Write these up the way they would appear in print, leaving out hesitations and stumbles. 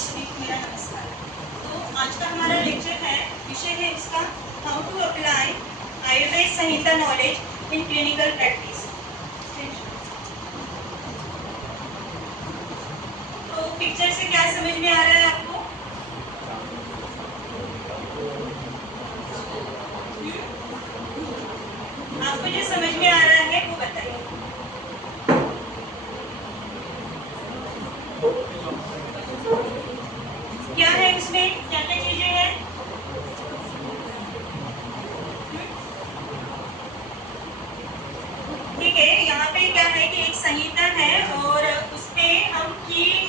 सभी को मेरा नमस्कार। तो आज का हमारा लेक्चर है, विषय है इसका how to apply Ayurveda Samhita knowledge in clinical practice. तो पिक्चर से क्या समझ में आ रहा है आपको? आपको जो समझ में आ रहा है वो बताइए। क्या है उसमें, क्या क्या चीजें हैं? ठीक है, यहाँ पे क्या है कि एक संहिता है और उसपे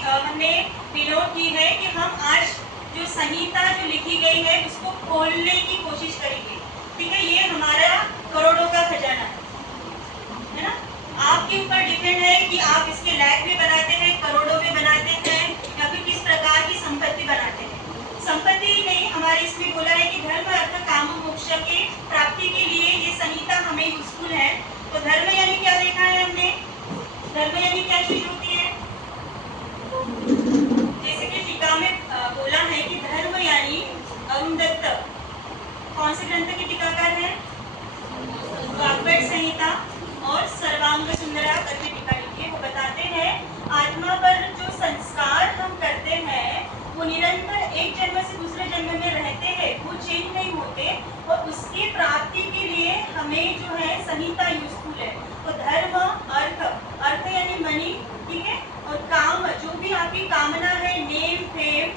हमने विनोद की है कि हम आज जो संहिता जो लिखी गई है उसको खोलने की कोशिश करेंगे। ठीक है, ये हमारा करोड़ों का खजाना है ना। आपके ऊपर डिपेंड है कि आप इसके लायक भी बनाते हैं, करोड़ों में बनाते हैं, या फिर किस प्रकार की संपत्ति बनाते हैं। संपत्ति नहीं, हमारे इसमें बोला है कि धर्म अर्थ काम मोक्ष के प्राप्ति के लिए ये संहिता हमें यूजफुल है। तो धर्म यानी क्या देखा है हमने? धर्म यानी क्या चीज होती है? जैसे कि टीका में बोला है कि धर्म यानी अरुण दत्त कौन से ग्रंथ के टीकाकार हैं? वाग्भट संहिता और सर्वांग सुंदरा करके टीका लिखी है। वो बताते हैं आत्मा पर जो संस्कार हम करते हैं वो निरंतर एक जन्म से दूसरे जन्म में रहते हैं, वो चेंज नहीं होते, और उसकी प्राप्ति के लिए हमें जो है संहिता यूजफुल है। तो धर्म अर्थ, अर्थ यानी मनी, ठीक है, और काम, जो भी आपकी कामना है, नेम फेम,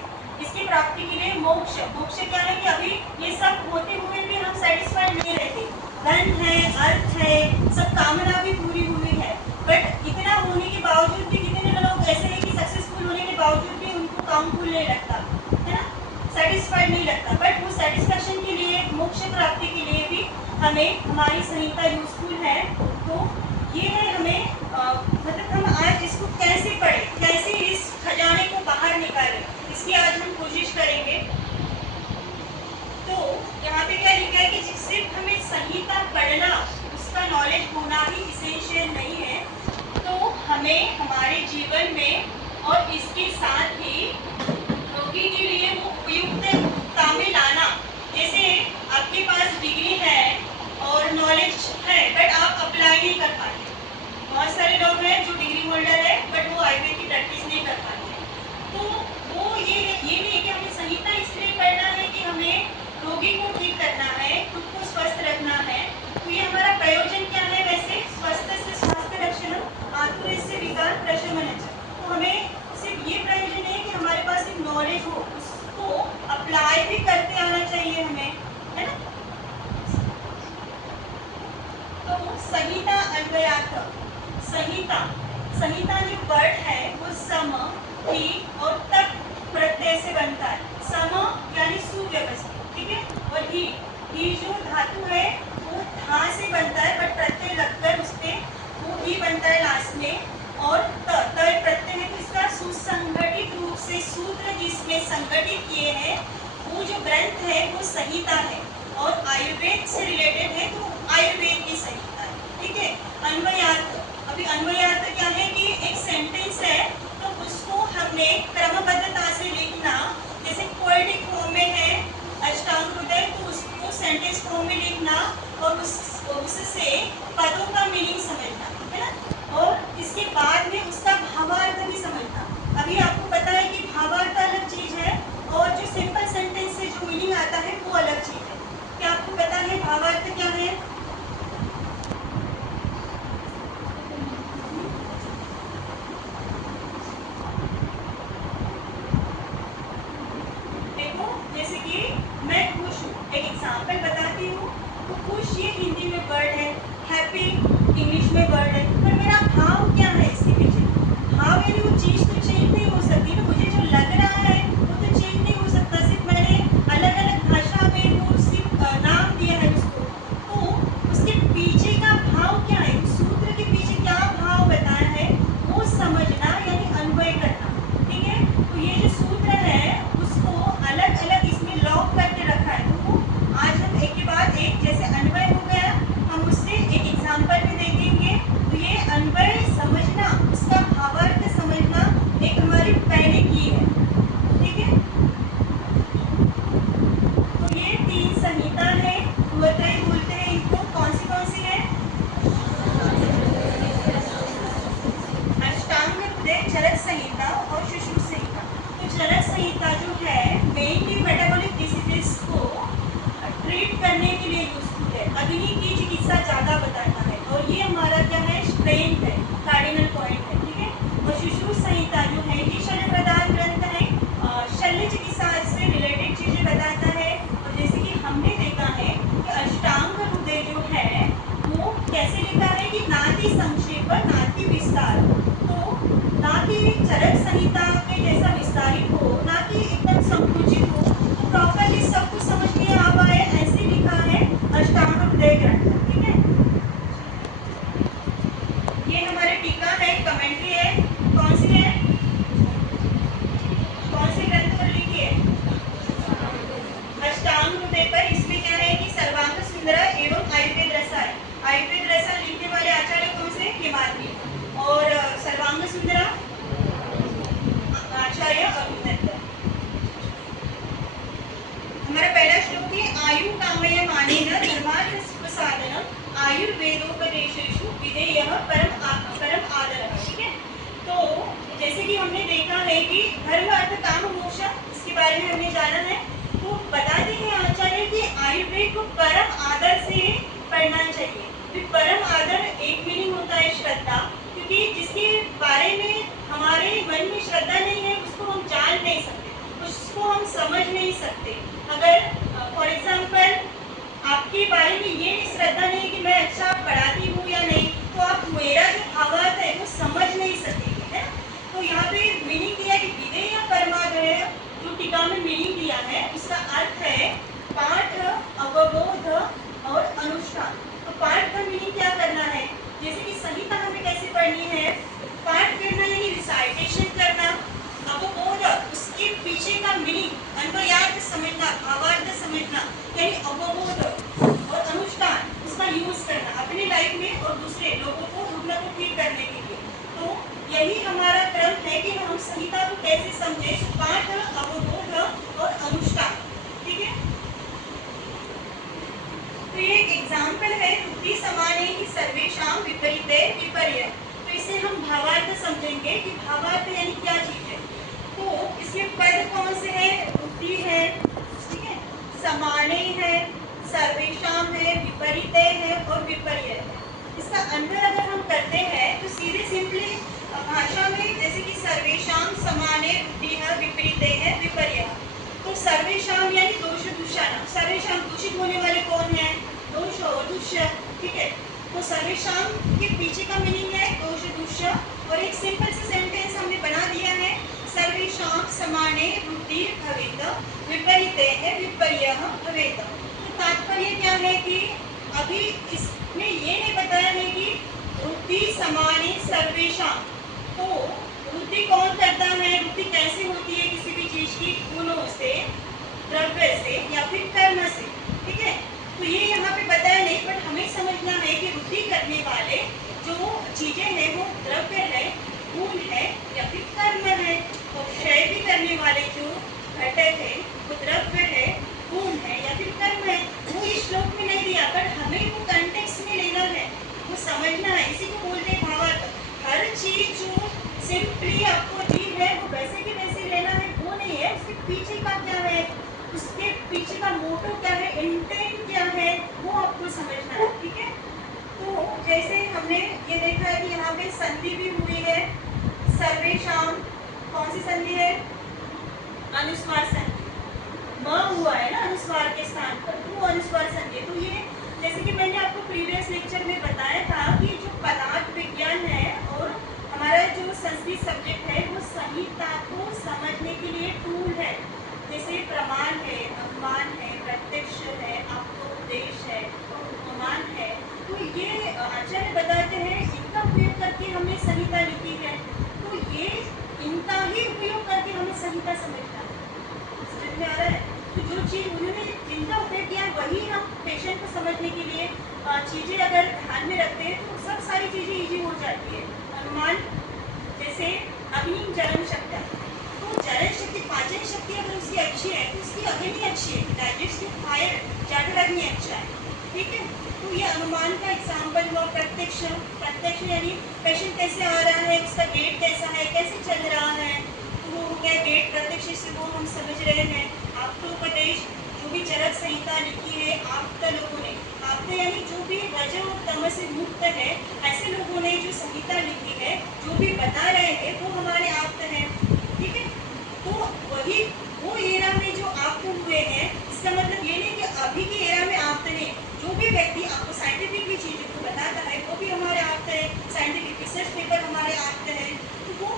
इसकी प्राप्ति के लिए मोक्ष। मोक्ष क्या है कि अभी ये सब होते हुए भी हम सेटिस्फाइड नहीं रहते, धन है, अर्थ है, सब कामना भी पूरी हुई है, बट इतना होने के बावजूद भी कितने लोग ऐसे हैं कि सक्सेसफुल होने के बावजूद भी उनको काम फुल नहीं लगता है ना, सेटिस्फाइड नहीं लगता। बट वो सेटिस्फेक्शन के लिए, मोक्ष प्राप्ति के लिए भी हमें हमारी संहिता यूजफुल है। तो ये है हमें मतलब हम आज इसको कैसे पढ़ें, कैसे इस खजाने को बाहर निकालें, इसकी आज हम कोशिश करेंगे। तो यहाँ पे क्या लिखा है कि सिर्फ हमें संहिता पढ़ना, उसका नॉलेज होना ही इसेंशियल नहीं है, तो हमें हमारे जीवन में और इसके साथ ही रोगी के लिए वो उपयुक्तता में लाना। जैसे आपके पास डिग्री है और नॉलेज है बट आप अप्लाई नहीं कर पाते। बहुत सारे लोग हैं जो डिग्री होल्डर है बट वो आयुर्वेद की प्रैक्टिस नहीं कर पाते। तो वो ये नहीं कि हमें संहिता इसलिए पढ़ना है कि हमें रोगी को ठीक करना है, खुद को स्वस्थ रखना है। तो ये हमारा प्रयोजन क्या है वैसे? स्वस्थ से स्वास्थ्य रक्षण आतुरस्य विकार प्रशमनच। तो हमें सिर्फ ये प्रयोजन है कि हमारे पास एक नॉलेज हो, उसको अप्लाई भी करते आना चाहिए हमें, है ना। तो संहिता अन्वयार्थ, संहिता, संहिता जो वर्ड है वो सम, ही और तक प्रत्यय से बनता है। सम यानी सुव्यवस्थित, ठीक है, और ही जो धातु है वो धा से बनता है बट प्रत्यय लगकर उसपे वो ही बनता है लास्ट में, और त प्रत्यय है तो इसका सुसंगठित रूप से सूत्र जिसमें संगठित किए हैं वो जो ग्रंथ है वो संहिता है, और आयुर्वेद से रिलेटेड है तो आयुर्वेद की संहिता है, ठीक है। अन्वयार्थ, अभी अन्वयार्थ क्या है कि एक सेंटेंस है तो उसको हमने क्रमबद्धता से लिखना। जैसे पोएटिक फॉर्म में है अष्टांग हृदय तो उसको सेंटेंस फॉर्म में लिखना और उससे पदों का मीनिंग समझना, है ना, और इसके बाद में उसका भावार्थ भी समझना। अभी आपको पता है कि भावार्थ अलग चीज है और जो सिंपल सेंटेंस से जो मीनिंग आता है वो अलग चीज है। क्या आपको पता है भावार्थ क्या है? संहिता जो है मेनली मेटाबॉलिक डिसीजेस को ट्रीट करने के लिए यूजफुल है, अग्नि की चिकित्सा ज़्यादा बताता है और ये हमारा क्या है स्ट्रेंथ है, कार्डिनल पॉइंट है, ठीक है। और शिशु संहिता जो है ये शल्य प्रदान ग्रंथ है, शल्य चिकित्सा से रिलेटेड चीज़ें बताता है। और जैसे कि हमने देखा है कि अष्टांग हृदय जो है वो कैसे लिखा है कि नाति संक्षेप नाति विस्तार, तो ना कि चरक संहिता के जैसा विस्तारित हो, ना कि एकदम संकुचित हो, तो प्रॉपरली सब कुछ समझ में आ पाए ऐसे लिखा है अष्टांग हृदय ग्रंथ, ठीक है। ये हमारे टीका है, कमेंट्री है, कौन सी है, कौन से ग्रंथ पर लिखी है, अष्टांग हृदय पर। इसमें क्या है कि सर्वांग सुंदर एवं आयुर्वेद रसा है। आयुर्वेद रसा लिखने वाले आचार्य कौन से, केमाद्री, और सर्वांग सुंदर आचार्य अरुणदत्त। हमारा पहला श्लोक है आयु कामय मानेन धर्मार्थ साधनम आयुर्वेदोपदेशेषु विधेयः परम आदरः, ठीक है। तो जैसे कि हमने देखा है कि धर्म अर्थ काम मोक्ष, इसके बारे में हमने जाना है, तो बताते हैं आचार्य कि आयुर्वेद को परम आदर से पढ़ना चाहिए। फिर परम आदर एक मीनिंग होता है श्रद्धा, क्योंकि जिसके बारे में हमारे मन में श्रद्धा नहीं है उसको हम जान नहीं सकते, उसको हम समझ नहीं सकते। अगर फॉर एग्जाम्पल आपके बारे में ये श्रद्धा नहीं कि मैं अच्छा पढ़ाती हूँ या नहीं, तो आप मेरा जो भावार्थ है वो समझ नहीं सकेंगे, है। तो यहाँ पे मीनिंग दिया कि विधेय या परमादर है, जो टीका में मीनिंग दिया है उसका अर्थ है पाठ, अवबोध और अनुष्ठान। तो पाठ का मीनिंग क्या करना है, जैसे कि संहिता हमें कैसे पढ़नी है, पाठ करना यानी रिसाइटेशन करना, अवबोध उसके पीछे का मीनिंग अन्वयार्थ समझना, भावार्थ समझना यानी अवबोध, और अनुष्ठान उसका यूज करना अपने लाइफ में और दूसरे लोगों को रुग्ण को ठीक करने के लिए। तो यही हमारा क्रम है कि हम संहिता को कैसे समझे, पाठ, अवबोध और अनुष्ठान, ठीक है। तो ये एक एग्जाम्पल है वृत्ति समाने ही सर्वेषां विपरीते विपर्य। तो इसे हम भावार्थ समझेंगे कि भावार्थ यानी क्या चीज है। तो इसमें पद कौन से है, वृत्ति है, ठीक है, समाने है, सर्वेषां है, विपरीते है और विपर्य है। इसका अन्वय अगर हम करते हैं तो सीधे सिंपली भाषा में जैसे कि सर्वेषां समाने वृत्ति है, विपरीते है, विपर्य। तो सर्वेषां यानी दोष दूषण, सर्वेषां दूषित होने वाले कौन है, दोष और दुष्य, ठीक है। तो सर्वेषां के पीछे का मीनिंग है दोष दुष्य, और एक सिंपल सा सेंटेंस हमने बना दिया है सर्वेषां समाने वृत्ति भवेत् विपरीते है विपर्यः भवेत्। तो तात्पर्य क्या है कि अभी इसमें ये नहीं बताया है कि वृत्ति समाने सर्वेषां, तो वृत्ति कौन करता है, वृत्ति कैसे होती है किसी भी चीज की, गुणों से, द्रव्य से या फिर कर्म से, ठीक है। तो ये यहाँ पे बताया नहीं, बट हमें समझना है कि वृत्ति करने वाले जो चीजें हैं वो द्रव्य है, गुण है या फिर कर्म है, और क्षय भी करने वाले जो घटक है वो द्रव्य है, गुण है या फिर कर्म है। वो इस श्लोक में नहीं दिया, पर हमें वो कंटेक्स्ट में लेना है, वो समझना है, इसी को बोलते हैं भावार्थ। हर चीज जो सिंपली आपको अजीब है वो वैसे के वैसे लेना है, वो नहीं है, उसके पीछे का क्या है, उसके पीछे का मोटो क्या है, इंटेंट क्या है, वो आपको समझना है, ठीक है। तो जैसे हमने ये देखा है कि यहाँ पे संधि भी हुई है, सर्वेषां, कौन सी संधि है, अनुस्वार संधि, म हुआ है ना अनुस्वार के स्थान पर, वो अनुस्वार संधि। तो ये जैसे कि मैंने आपको प्रीवियस लेक्चर में बताया था कि जो पदार्थ विज्ञान है और हमारा जो संस्कृत सब्जेक्ट है वो संहिता को समझने के लिए टूल है, जैसे प्रमाण है, अनुमान है, प्रत्यक्ष है, आत्मोपदेश है, उपमान है। तो ये आचार्य बताते हैं इनका उपयोग करके हमने संहिता लिखी है, तो ये इनका ही उपयोग करके हमें संहिता समझना है, समझ में आ रहा है। तो जो चीज़ उन्होंने जिनका उपयोग किया वही हम पेशेंट को समझने के लिए चीज़ें अगर ध्यान में रखते हैं तो सब सारी चीज़ें इजी हो जाती है। अनुमान जैसे अग्नि जलन शक्ति, तो जलन शक्ति पाचन शक्ति अगर उसकी अच्छी है तो उसकी अग्नि अच्छी है, डाइजेस्टिव फायर ज़्यादा अग्नि अच्छा है, ठीक है। तो ये अनुमान का एग्जाम्पल हुआ। प्रत्यक्ष, प्रत्यक्ष यानी पेशेंट कैसे आ रहा है, उसका वेट कैसा है, कैसे चल रहा है, तो वो हो गया गेट, प्रत्यक्ष से वो हम समझ रहे हैं। आप्तोपदेश, जो भी चरक संहिता लिखी है आप्त लोगों ने, आप्त यानी जो भी रज और तम से मुक्त है, ऐसे लोगों ने जो संहिता लिखी है, जो भी बता रहे हैं वो हमारे आप्त हैं। ठीक है, तो वही वो एरा में जो आप्त हुए हैं, इसका मतलब ये नहीं कि अभी के एरा में आप्त नहीं, जो भी व्यक्ति आपको साइंटिफिकली चीज़ों को बताता है वो भी हमारे आप्त है, साइंटिफिक रिसर्च पेपर हमारे आप्त है, तो वो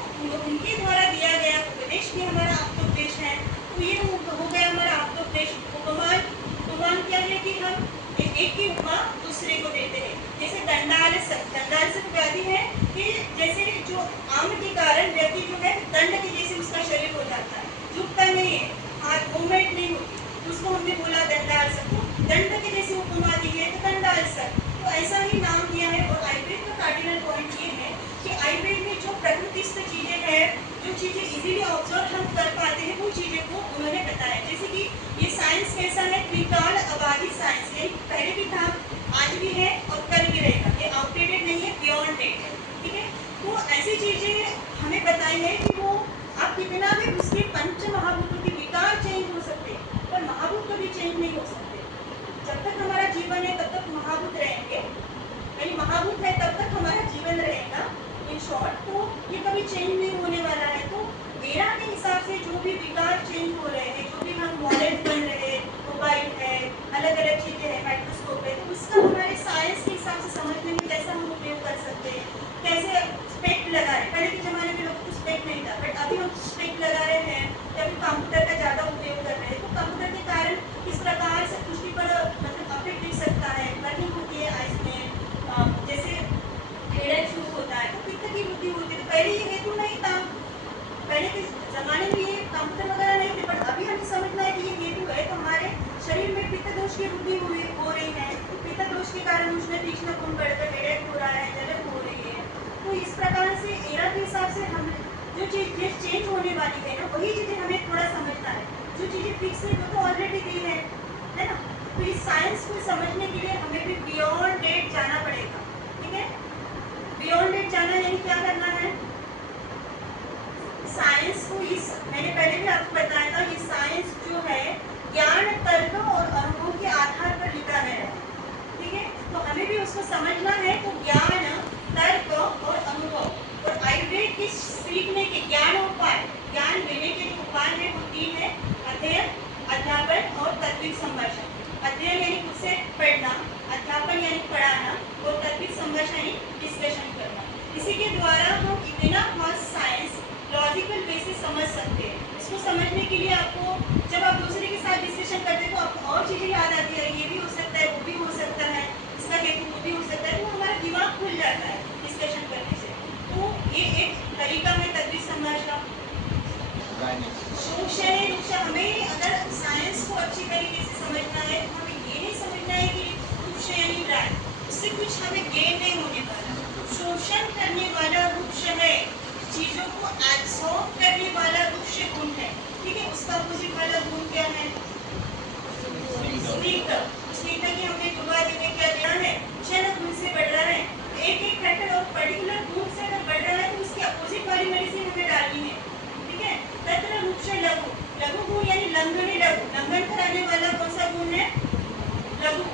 उनके द्वारा दिया गया उपदेश भी हमारा आप्तोपदेश है। तो ये हो गया हमारा आप्तोपदेश। उपमान, उपमान क्या है कि हम एक की उपमा दूसरे को देते हैं। जैसे दंडालसक, दंडालसक व्याधि है कि जैसे जो आम के कारण व्यक्ति जो है दंड के जैसे उसका शरीर हो जाता है, झुकता नहीं है, हाथ मूवमेंट नहीं होती, उसको हमने बोला दंडालसक। तो दंड के जैसे उपमा दी है तो दंडालसक, तो ऐसा ही नाम दिया है। और आयुर्वेद का कार्डिनल पॉइंट ये है कि आयुर्वेद में जो प्रकृतिस्थ चीजें हैं, जो चीजें इजीली ऑब्जर्व हम कर पाते हैं, वो चीजें को उन्होंने बताया। जैसे कि ये साइंस कैसा है, त्रिकाल अबाधित साइंस है, पहले भी था, आज भी है और कल भी रहेगा, ये आउटडेटेड नहीं है, बियॉन्ड डेट है। ठीक है, तो ऐसी चीजें हमें बताई है कि वो आप कितना भी उसके पंच महाभूतों के विकार चेंज हो सकते हैं, पर महाभूत कभी चेंज नहीं हो सकते। जब तक हमारा जीवन है तब तक महाभूत रहेंगे, यानी महाभूत है तब तक हमारा जीवन रहेगा। इन शॉर्ट, तो ये कभी चेंज नहीं होने वाला है। तो एरा के हिसाब से जो भी विकार चेंज हो रहे हैं, जो भी हम मॉडल बन रहे हैं, मोबाइल है, अलग अलग चीजें हैं, माइक्रोस्कोप है, तो उसका हमारे साइंस के हिसाब से समझने में कैसा हम उपयोग कर सकते हैं, कैसे स्पेक्ट लगा रहे हैं। पहले के जमाने में लोगों को स्पेक्ट नहीं था, बट अभी हम स्पेक्ट लगा रहे हैं या फिर कंप्यूटर का ज़्यादा उपयोग कर रहे हैं, तो कंप्यूटर के कारण किस प्रकार से दृष्टि पर मतलब अफेक्ट दिख सकता है, बर्निंग होती है आइज में, जैसे हेडेक शुरू होता है, तो पित्त की वृद्धि होती है। तो पहले ये हेतु नहीं था, पहले के जमाने में ये कंप्यूटर वगैरह नहीं थे, बट अभी हमें समझना है कि ये हेतु है। तो हमारे शरीर में पित्त दोष की वृद्धि हो रही है, पित्त दोष के कारण उसमें तीक्ष्ण खून बढ़कर हेडेक हो रहा है, जलन हो रही है। तो इस प्रकार से एरा के हिसाब से हम जो चीज़ चेंज होने वाली है ना, वही चीज़ें हमें थोड़ा समझना है। जो चीज़ें फिक्स है वो तो ऑलरेडी दी है ना। तो इस साइंस को समझने के लिए हमें भी बियॉन्ड डेट जाना पड़ेगा। ठीक है, बियॉन्ड डेट जाना यानी क्या करना है, साइंस को इस, मैंने पहले भी आपको बताया था, ये साइंस जो है ज्ञान, तर्क और अनुभव के आधार पर लिखा है। ठीक है, तो हमें भी उसको समझना है। तो ज्ञान, तर्क और अनुभव, और आयुर्वेद के सीखने के ज्ञान उपाय, ज्ञान लेने के जो उपाय है वो तीन है, अध्ययन, अध्यापन और तात्विक संभाषण। अध्ययन यानी खुद से पढ़ना, अध्यापन यानी पढ़ाना, और तात्विक संभाषण यानी डिस्कशन करना। इसी के द्वारा हम इतना फास्ट साइंस लॉजिकल वे से समझ सकते हैं। इसको समझने के लिए आपको जब आप दूसरे के साथ डिस्कशन करते हैं तो आपको और चीज़ें याद आती है, ये भी हो सकता है, वो भी हो सकता है, इसका हेतु वो भी हो सकता है, तो हमारा दिमाग खुल जाता है डिस्कशन करने से। तो ये एक तरीका है तात्विक संभाषण। हमें अगर साइंस को अच्छी तरीके से समझना है तो हमें ये नहीं समझना है कि वृक्ष यानी ड्राई, उससे कुछ हमें गेन नहीं होने वाला। शोषण करने वाला वृक्ष है, चीजों को एब्सॉर्ब करने वाला वृक्ष गुण है। ठीक है, उसका अपोजिट वाला गुण क्या है, स्निग्ध। स्निग्ध की हमने शुरुआत में क्या दिया है, क्षण गुण से बढ़ रहा है। एक एक फैक्टर और पर्टिकुलर गुण से अगर बढ़ रहा है तो उसकी अपोजिट वाली मेडिसिन हमें डालनी है। ठीक है, तत्र वृक्ष लघु, लघु गुण यानी लंघन लघु, लंघन कराने वाला कौन सा गुण है, लघु।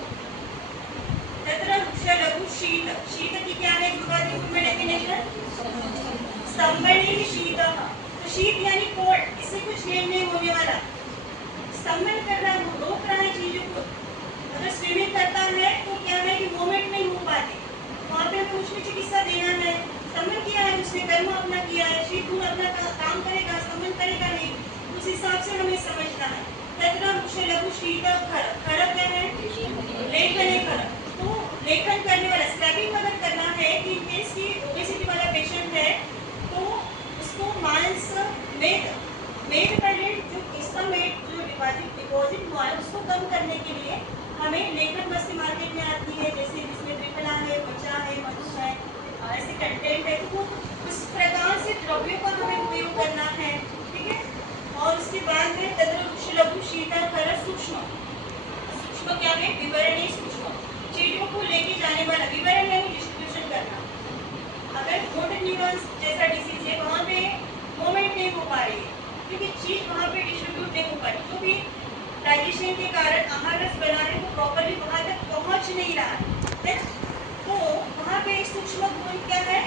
तत्र वृक्ष लघु शीत, शीत की क्या है शुरुआती गुण में डेफिनेशन, स्तंभनी शीत। तो शीत यानी कोल्ड, इससे कुछ गेन नहीं होने वाला। स्तंभन कर रहा है, रोक रहा है चीजों को। अगर स्विमिंग करता है तो क्या है कि मूवमेंट नहीं हो पाती, वहाँ पे हमें उसमें चिकित्सा देना है। स्तंभन किया है उसने, कर्म अपना किया है, शीत गुण अपना काम करेगा, स्तंभन करेगा नहीं, उस हिसाब से हमें समझना है। तत्र वृक्ष लघु शीत खर, खर क्या है, लेखन है खर। तो लेखन करने वाला, स्क्रैपिंग अगर करना है कि केस की ओबेसिटी वाला पेशेंट है तो उसको मांस मेद, मेद कंटेंट जो इसका मेद जो डिपॉजिट हुआ है उसको कम करने के लिए हमें लेखन वस्तु मार्केट में आती है, जैसे जिसमें त्रिफला है, मचा है, मधु है, ऐसे कंटेंट है, तो उस प्रकार से द्रव्यों का हमें उपयोग करना है। ठीक है, और उसके बाद में तत्र वृक्ष लघु शीत खर सूक्ष्म, सूक्ष्म क्या है, विवरणीय सूक्ष्म, चीजों को लेके जाने वाला, विवरण यानी डिस्ट्रीब्यूशन करना। अगर मोटर न्यूरॉन्स जैसा डिसीज है वहाँ पे मूवमेंट नहीं हो पा रही है, क्योंकि चीज वहाँ पे डिस्ट्रीब्यूट नहीं हो पाई, जो भी डाइजेशन के कारण आहार रस बना है वो प्रॉपरली वहाँ तक पहुँच नहीं रहा है ना। तो वहाँ पे सूक्ष्म गुण क्या है,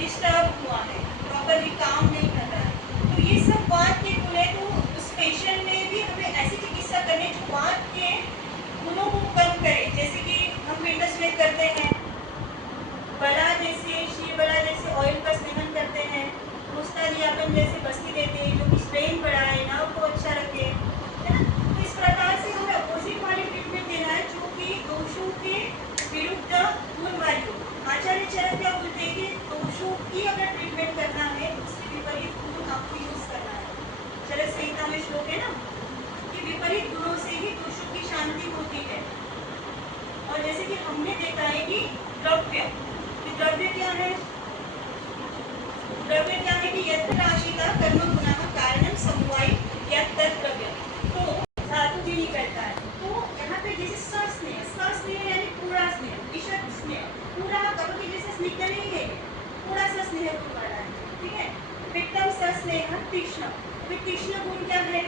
डिस्टर्ब हुआ है, प्रॉपरली काम नहीं कर रहा है। तो ये सब वात के गुण है, तो उस पेशेंट में भी हमें ऐसी चिकित्सा करनी जो वात के गुणों को कम करे। जैसे कि हम विंडो स्प्रे करते हैं, बला जैसे शीर बला जैसे ऑयल का सेवन करते हैं, मुस्तादियापन जैसे बस्ती देते हैं जो कि स्ट्रेन बढ़ाए, नर्व को अच्छा रखे, है ना। तो इस प्रकार से हमें अपोजिट वाली ट्रीटमेंट देना है जो कि दोषों के विरुद्ध गुण वाली हो। आचार्य चरक क्या बोलते हैं कि दोषों की अगर ट्रीटमेंट करना है तो उसके विपरीत गुण आपको यूज करना है। चरक संहिता में श्लोक है ना कि विपरीत गुणों से ही दोषों की शांति होती है। और जैसे कि हमने देखा है कि द्रव्य क्या है, द्रव्य क्या है कि यत्र राशिता कर्म गुणः कारणम समवायी यत्र द्रव्य, तो धातु भी निकलता है। तो यहाँ पे जैसे सस्नेह यानी पूरा स्नेह, विशद स्नेह, पूरा करो कि जैसे स्निग्ध नहीं है, थोड़ा सा स्नेह गुण वाला है, ठीक है। विक्तम सस्नेह तीक्ष्ण, तीक्ष्ण गुण क्या है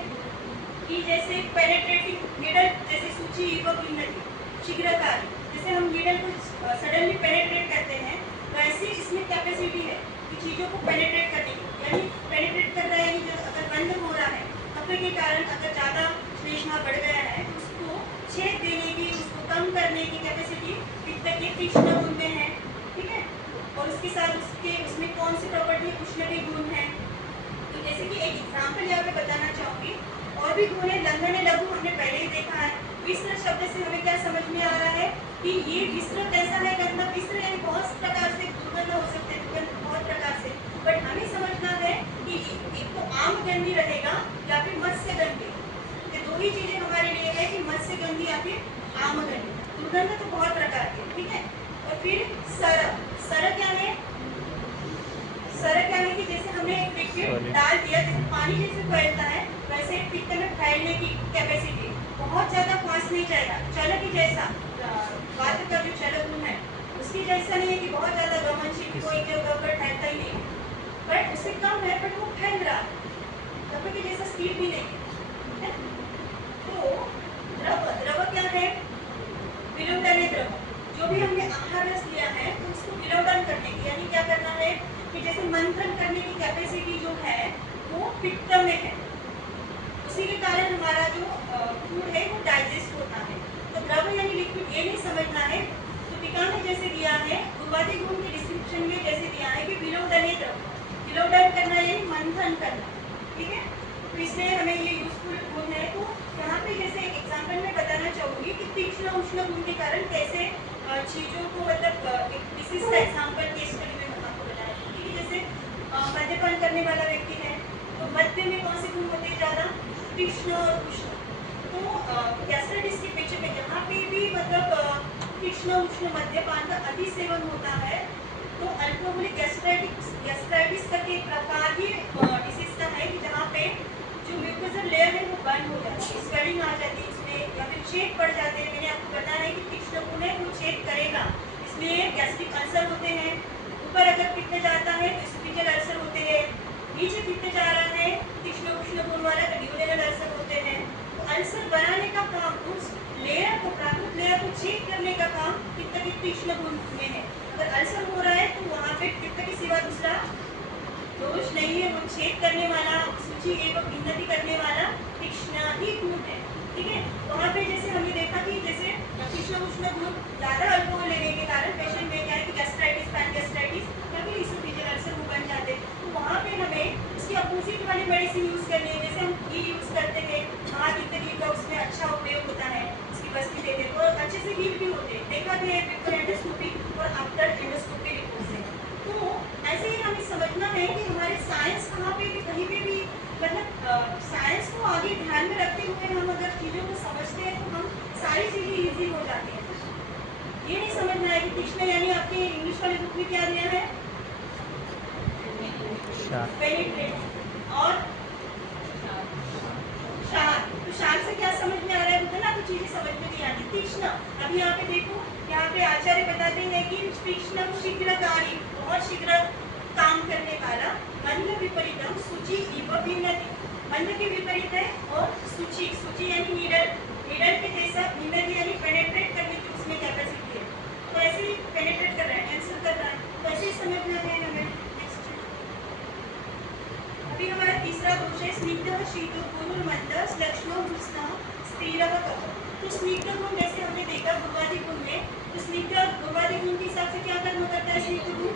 कि जैसे पेनेट्रेटिंग नीडल, जैसे सूची व उन्नति, शीघ्रकारी, जैसे हम नीडल को सडनली पेनेट्रेट करते हैं वैसे इसमें कैपेसिटी है कि चीज़ों को पेनेट्रेट करने की, यानी पेनेट्रेट कर रहा है, यानी अगर बंद हो रहा है कपड़े के कारण, अगर ज़्यादा श्लेष्मा बढ़ गया है तो उसको छेद देने की, उसको कम करने की कैपेसिटी पित्त के तीक्ष्ण गुण में है, ठीक है। और उसके साथ उसमें कौन सी प्रॉपर्टी उष्ण के गुण है। तो जैसे कि एक एग्जाम्पल यहाँ पे बताना चाहूँगी, और भी गुण है। लंघन लघु हमने पहले ही देखा है। विस्त्र शब्द से हमें क्या समझ में आ रहा है कि ये विस्त्र कैसा है, गंदा। विस्त्र यानी बहुत प्रकार से दुर्गंध हो सकते हैं, दुर्गंध बहुत प्रकार से, बट हमें समझना है कि एक तो आम गंधी रहेगा या फिर मत्स्य गंधी। ये दो ही चीजें हमारे लिए है कि मत्स्य गंधी या फिर आम गंधी। दुर्गंध तो बहुत प्रकार के, ठीक है। और फिर सर, सर क्या है, सर क्या है कि जैसे हमने एक लिक्विड डाल दिया, जैसे पानी जैसे फैलता है वैसे पित्त में फैलने की कैपेसिटी, बहुत ज्यादा फास्ट नहीं जाएगा। चलक ही जैसा वात का जो चलक गुण है उसकी जैसा नहीं है कि बहुत ज्यादा गमनशील कोई के ऊपर फैलता ही नहीं, बट उससे कम है, बट वो फैल रहा है, कपड़े के जैसा स्पीड भी नहीं है। तो द्रव, द्रव क्या है, विलोडन द्रव। जो भी हमने आहार रस लिया है तो उसको विलोडन करने की, यानी क्या करना है कि जैसे मंथन करने की कैपेसिटी जो है वो पित्त में है, उसी के कारण हमारा जो फूड है वो डाइजेस्ट होता है। तो द्रव यानी लिक्विड ये नहीं समझना है। तो टीका में जैसे दिया है, गुरुवादी गुण के डिस्क्रिप्शन में जैसे दिया है कि विलोडन द्रव, विलोडन करना यानी मंथन करना, ठीक है। तो इसलिए हमें ये यूजफुल गुण है। तो यहाँ पे जैसे एक एग्जाम्पल में बताना चाहूँगी कि तीक्ष्ण उष्ण गुण के कारण कैसे चीज़ों को, मतलब एक डिसीज का एग्जाम्पल केस स्टडी में हम आपको बताया, ठीक है। जैसे मद्यपान करने वाला व्यक्ति है तो मद्य में कौन से गुण होते हैं ज़्यादा, तीक्ष्ण और उष्ण। तो गैस्ट्राइटिस के पेशेंट में जहाँ पे भी मतलब तीक्ष्ण उष्ण मद्यपान का अति सेवन होता है तो अल्कोहलिक गैस्ट्राइटिस का एक प्रकार ही डिसीज का है कि जहाँ पे जो म्यूकोजल लेयर है वो बंद हो जाती है, स्वेलिंग आ जाती है उसमें, या फिर छेद पड़ जाते हैं। मैंने आपको बताया है कि तीक्ष्ण गुण है वो छेद करेगा, इसलिए गैस्ट्रिक अल्सर होते हैं। ऊपर अगर पित्त जाता है तो स्पिजल अल्सर होते हैं, नीचे पित्त जा रहा है तीक्ष्ण उष्ण गुण वाला तो ड्यूरेनल अल्सर होते हैं। तो अल्सर बनाने का काम, उस लेयर को, प्राकृत लेयर को छेद करने का काम पित्त के तीक्ष्ण गुण में है। अगर अल्सर हो रहा है तो वहाँ पे पित्त के सिवा दूसरा दोष नहीं है, वो छेद करने वाला, सूची एवं उन्नति करने वाला तीक्ष्ण ही गुण है, ठीक है। वहाँ पे जैसे हमने देखा कि जैसे तीक्ष्ण उष्ण गुण ज़्यादा अल्कोहल लेने के कारण पेशेंट में क्या है कि गैस्ट्राइटिस, पैनगैस्ट्राइटिस या फिर इसोफेजियल अल्सर वो बन जाते हैं। तो वहाँ पे हमें उसकी अपोजिट वाली मेडिसिन यूज़ करनी है। जैसे हम घी यूज़ करते हैं, महातीर्थ घी का उसमें अच्छा उपयोग होता है, उसकी बस्ती देते हैं तो अच्छे से हील भी होते हैं, देखा भी है बिफोर एंडोस्कोपी और आफ्टर एंडोस्कोपी रिपोर्ट से। तो ऐसे ही हमें समझना है कि हमारे साइंस कहाँ पे भी, कहीं पे भी, मतलब साइंस को आगे ध्यान में रखते हुए हम अगर चीज़ों को समझते हैं तो हम सारी चीज़ें इजी हो जाती हैं। ये नहीं समझना है कि तीक्ष्ण यानी आपके इंग्लिश वाले बुक में क्या दिया है, पेनिट्रेट और शार्प। तो शार्प से क्या समझ में आ रहा है, ना तो चीजें समझ में नहीं आती। तीक्ष्ण, अभी यहाँ पे देखो, यहाँ पे आचार्य बताते हैं कि तीक्ष्ण शीघ्रकारी, बहुत शीघ्र काम करने वाला, मंद विपरीतम सूची रुचि विन्नति, मंद के विपरीत है, और सूची, सूची यानी नीडल, नीडल के जैसा विन्नति यानी पेनेट्रेट करने की उसमें कैपेसिटी है। तो ऐसे ही पेनेट्रेट कर रहा है, आंसर कर रहा है, तो ऐसे ही समझना है हमें। नेक्स्ट अभी हमारा तीसरा दोष है स्निग्ध शीतो गुरुर्मंद श्लक्ष्णो कृष्ण स्थिरः कफ। तो स्निग्ध गुण जैसे हमने देखा गुरुवादी गुण में, तो स्निग्ध गुरुवादी गुण के हिसाब से क्या कर्म करता है स्निग्ध गुण?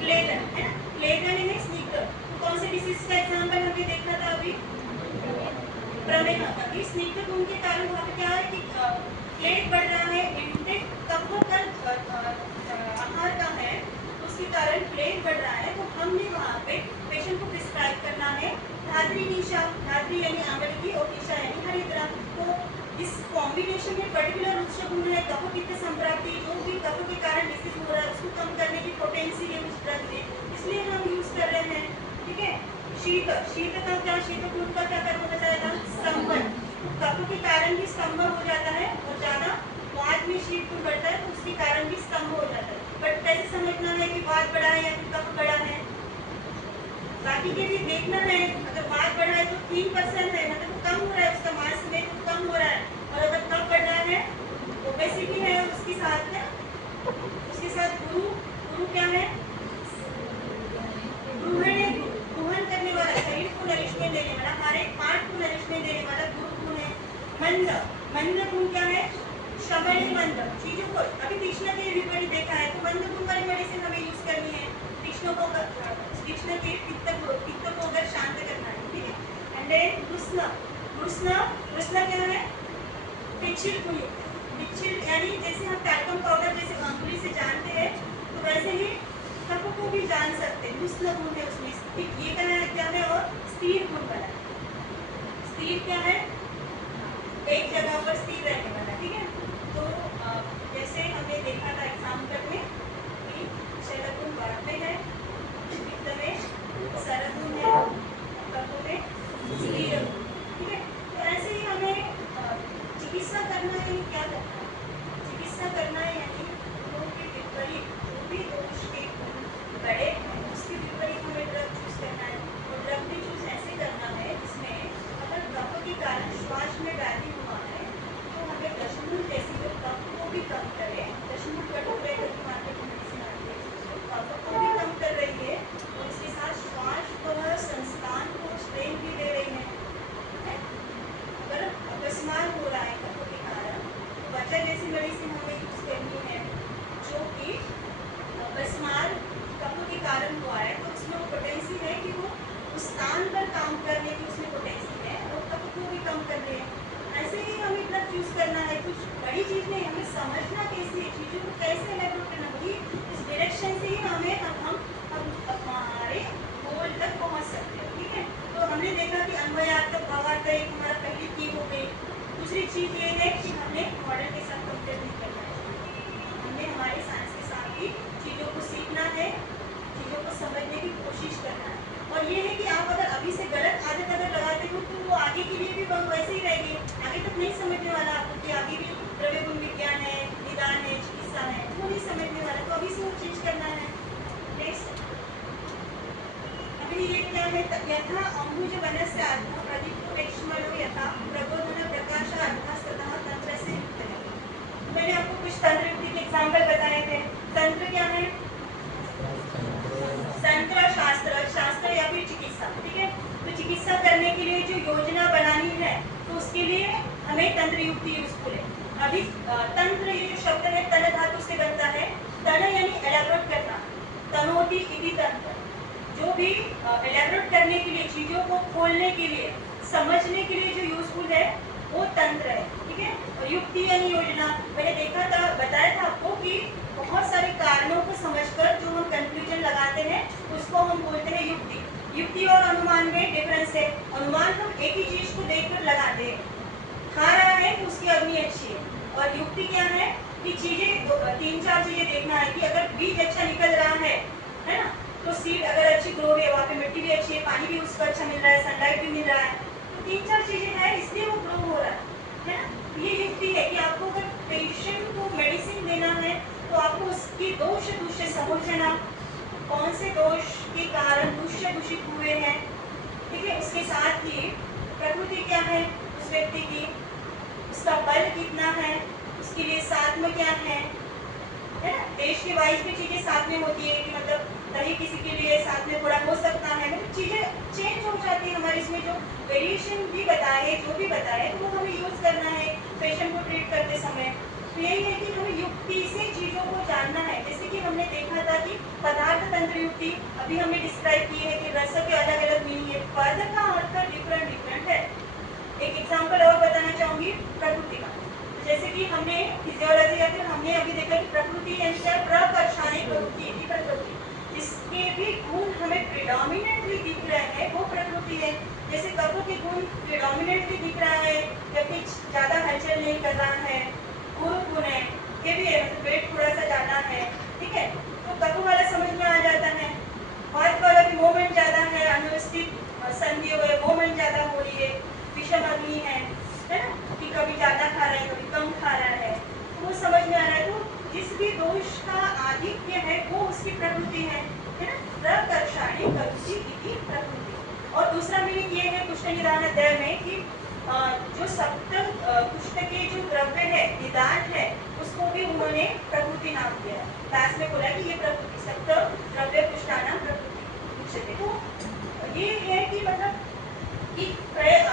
क्लेदन, है ना, क्लेदन है स्निग्ध। तो कौन से डिसीज का एग्जांपल हमने देखा था अभी? प्रमेह। अभी स्निग्ध गुण के कारण वहाँ पे क्या है कि प्लेग बढ़ रहा है, इंटेक कफ का आहार का है, उसके कारण प्लेग बढ़ रहा है। तो हमने वहाँ पे पेशेंट को प्रिस्क्राइब करना है धात्री निशा, धात्री यानी आंवले और निशा यानी हरिद्रा। तो इस कॉम्बिनेशन में पर्टिकुलर रूप गुण है कफ पित्त संप्राप्ति, जो भी कफ के कारण डिसीज हो रहा है उसको कम करने की पोटेंसी है उस ड्रग में, इसलिए हम यूज कर रहे हैं। ठीक है, शीत, शीत का क्या, शीत गुण का क्या कर्म हो जाएगा? स्तंभन। कफ के कारण भी स्तंभ हो जाता है, और ज्यादा वात में शीत गुण बढ़ता है तो उसके कारण भी स्तंभ हो जाता है। बट कैसे समझना है कि वात बढ़ा है या फिर कफ बढ़ा है? बाकी के भी देखना है, अगर वात बढ़ा है तो 3% है, मतलब कम हो रहा है, उसका मास में तो कम हो रहा है, और अगर कफ बढ़ रहा है ओबेसिटी है उसके साथ है, उसके साथ गुरु, गुरु क्या है? गुहन करने वाला, शरीर को नरिशमेंट देने वाला, हमारे पार्ट को नरिशमेंट देने वाला गुरु गुण है। मंद, मंद गुण क्या है? शमन मंद, चीजों को अभी तीक्ष्ण के विपरीत देखा है, तो मंद गुण वाली मेडिसिन हमें यूज करनी है। तीक्ष्ण के पित्त को अगर शांत करना है, ठीक है। एंड देन कृष्ण, कृष्ण, कृष्ण क्या है? पिछिल गुण, पिछिल यानी जैसे हम टैल्कम पाउडर जैसे अंगुली से जानते हैं, तो वैसे ही कफ को भी जान सकते हैं। कृष्ण गुण है उसमें, ये क्या है? और स्थिर गुण वाला, स्थिर क्या है? एक जगह पर स्थिर रहने वाला, ठीक है। तो जैसे हमने देखा था एग्जाम्पल में कि शलगुण वात में है, पित्त में सरगुण है, कफ में स्थिर गुण, ठीक है। तो ऐसे ही हमें चिकित्सा करना है, क्या करना है? चिकित्सा करना है यानी गुणों के विपरीत, जो भी दोष के गुण बड़े हैं उसके विपरीत हमें ड्रग चूज करना है, और ड्रग भी चूज ऐसे करना है जिसमें अगर कफ के कारण श्वास में व्याधि हुआ है तो हमें दशमूल जैसी जो कफ को भी कम करे, दशमूल कटोरे करके मार्केट में मेडिसिन आती है, तो कफ को भी कम कर रही है और इसके साथ श्वास संस्थान को स्ट्रेन भी दे रही है। अगर अकस्मात हो रहा है कफ के कारण, तो वजह जैसी मेडिसिन हमें यूज करनी है, जो कि अकस्मात कफ के कारण हुआ है तो उसमें वो पोटेंसी है कि वो उस स्थान पर काम करने की उसमें पोटेंसी है, और कफ को भी कम कर रहे हैं। ऐसे ही हमें ड्रग चूज करना है, कुछ बड़ी चीज नहीं, हमें समझना कैसे है, चीजों को कैसे एलैबोरेट करना, वही इस डायरेक्शन से ही हमें हम हमारे गोल तक पहुंच सकते हैं, ठीक है। तो हमने देखा कि अन्वयार्थ भावार्थ एक हमारा पहली की हो गई। दूसरी चीज ये है कि हमने मॉडल के साथ कंपेयर नहीं करना है, हमने हमारे साइंस के साथ ही चीज़ों को सीखना है, चीज़ों को समझने की कोशिश करना है। और ये है कि आप अगर अभी से गलत आदत अगर लगाते हो तो वो आगे के लिए भी वैसे ही रहेगी, आगे तक नहीं समझने वाला आपको कि आगे भी द्रव्य गुण विज्ञान है, निदान है, चिकित्सा है, वो नहीं समझने वाला, तो अभी से वो चेंज करना है। नेक्स्ट अभी ये क्या है? यथा अंबुज वनस्य अर्थः प्रदीप्तो लक्ष्मणो यथा प्रबोधन प्रकाश अर्थस्ततः तंत्र से युक्त है। मैंने आपको कुछ तंत्र युक्ति के एग्जाम्पल बताए थे। तंत्र क्या है? तंत्र शास्त्र, शास्त्र या फिर चिकित्सा, ठीक है। तो चिकित्सा करने के लिए जो योजना बनानी है तो उसके लिए हमें तंत्र युक्ति यूजफुल है। अभी तंत्र ये जो शब्द है तन धातु से बनता है, तन यानी एलैबोरेट करना, तनोति इति तंत्र, जो भी एलैबोरेट करने के लिए, चीजों को खोलने के लिए, समझने के लिए जो यूजफुल है वो तंत्र है, ठीक है। और युक्ति यानी योजना, मैंने देखा था, बताया था आपको कि बहुत सारे कारणों को समझकर जो हम कंक्लूजन लगाते हैं उसको हम बोलते हैं युक्ति। युक्ति और अनुमान में डिफरेंस है। अनुमान हम एक ही चीज को देखकर लगाते हैं, खा रहा है तो उसकी अग्नि अच्छी है, और युक्ति क्या है कि चीजें 3-4 चीजें देखना है कि अगर बीज अच्छा निकल रहा है ना, तो सीड अगर अच्छी ग्रो है, वहाँ पे मिट्टी भी अच्छी है, पानी भी उसको अच्छा मिल रहा है, सनलाइट भी मिल रहा है, तो 3-4 चीजें हैं इसलिए वो ग्रो हो रहा है ना। ये युक्ति है कि आपको अगर पेशेंट को मेडिसिन देना है तो आपको उसकी दोष दूष्य समझना, कौन से दोष के कारण दूषित हुए हैं, ठीक है। उसके साथ ही प्रकृति क्या है उस व्यक्ति की, उसका बल कितना है, उसके लिए साथ में क्या है ना। देश के वाइज भी चीजें साथ में होती है कि मतलब कहीं किसी के लिए साथ में थोड़ा हो सकता है, मतलब चीजें चेंज हो जाती है हमारे इसमें। जो वेरिएशन भी बताए, जो भी बताए, तो वो हमें यूज करना है पेशेंट को ट्रीट करते समय। तो यही है कि हमें युक्ति से चीजों को जानना है। जैसे कि हमने देखा था कि पदार्थ तंत्र युक्ति अभी हमने डिस्क्राइब की है कि रस के अलग अलग मीनिंग है, पद का अर्थ डिफरेंट है। एक एग्जाम्पल और बताना चाहूंगी प्रकृति का। जैसे कि हमने फिजियोलॉजी या फिर हमने अभी देखा कि प्रकृति प्रकर्षाणी प्रवृत्ति की प्रकृति, जिसके भी गुण हमें प्रिडोमिनेंटली दिख रहे हैं वो प्रकृति है। जैसे कफों के गुण प्रिडोमिनेंटली दिख रहा है, व्यक्ति ज्यादा हलचल नहीं कर रहा है, गुरु गुण है, ये भी है, मतलब वेट थोड़ा सा ज्यादा है, ठीक है, तो कफों वाला समझ में आ जाता है। हाथ वाला भी मूवमेंट ज्यादा है, अनवस्थित संधि हुए मूवमेंट ज्यादा हो रही है, विषम अग्नि है ना, कि कभी ज्यादा खा रहा है कभी कम खा रहा है, तो वो समझ में आ रहा है। तो जिस भी दोष का आधिक्य है वो उसकी प्रकृति है ना, प्रकर्षाणी प्रकृति इति प्रकृति। और दूसरा मीनिंग ये है कुष्ठ निदान अध्याय में कि जो सप्त कुष्ठ के जो द्रव्य है, निदान है, उसको भी उन्होंने प्रकृति नाम दिया है। दास ने बोला कि ये प्रकृति सप्त द्रव्य कुष्ठानाम प्रकृति उच्यते। तो ये है कि मतलब कि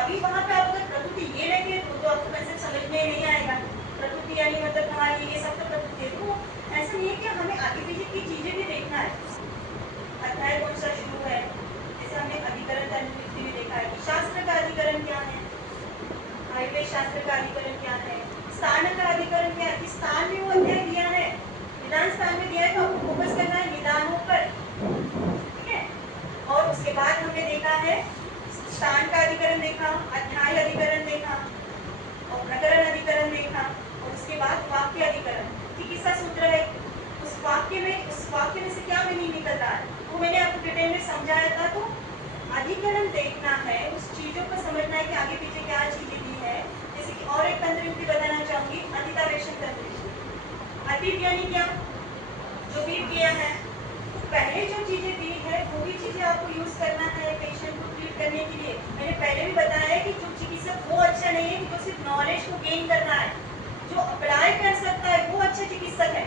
अभी वहाँ पे आप अगर प्रकृति ये लेंगे तो आपको कंसेप्ट समझ में नहीं आएगा। प्रकृति यानी मतलब हमारी ये सब तो प्रकृति है, तो ऐसा नहीं है कि हमें आगे पीछे की चीजें भी देखना है। अध्याय कौन सा शुरू है, जैसे हमने अधिकरण तंत्र में देखा है कि शास्त्र का अधिकरण क्या है, आयुर्वेद शास्त्र का अधिकरण क्या है, स्थान का अधिकरण क्या है, स्थान में वो अध्याय दिया है, निदान स्थान में दिया है, तो आपको फोकस करना है निदानों पर, ठीक है। और उसके बाद हमने देखा है स्थान का अधिकरण देखा, अध्याय अधिकरण देखा और प्रकरण अधिकरण देखा, और उसके बाद वाक्य अधिकरण, चिकित्सा सूत्र है, उस वाक्य में से क्या मीनिंग निकल रहा है वो मैंने आपको डिटेल में समझाया था। तो अधिकरण देखना है, उस चीजों को समझना है कि आगे पीछे क्या चीजें दी है। जैसे कि और एक तंत्र युक्ति बताना चाहूंगी, अतीतावेशन तंत्र युक्ति। अतीत यानी क्या, जो भी किया है, तो पहले जो चीजें दी है वो भी चीजें आपको यूज करना है पेशेंट को ट्रीट करने के लिए। मैंने पहले भी बताया है कि जो चिकित्सक वो अच्छा नहीं है कि जो सिर्फ नॉलेज को गेन करना है, जो अप्लाई कर सकता है वो अच्छा चिकित्सक है।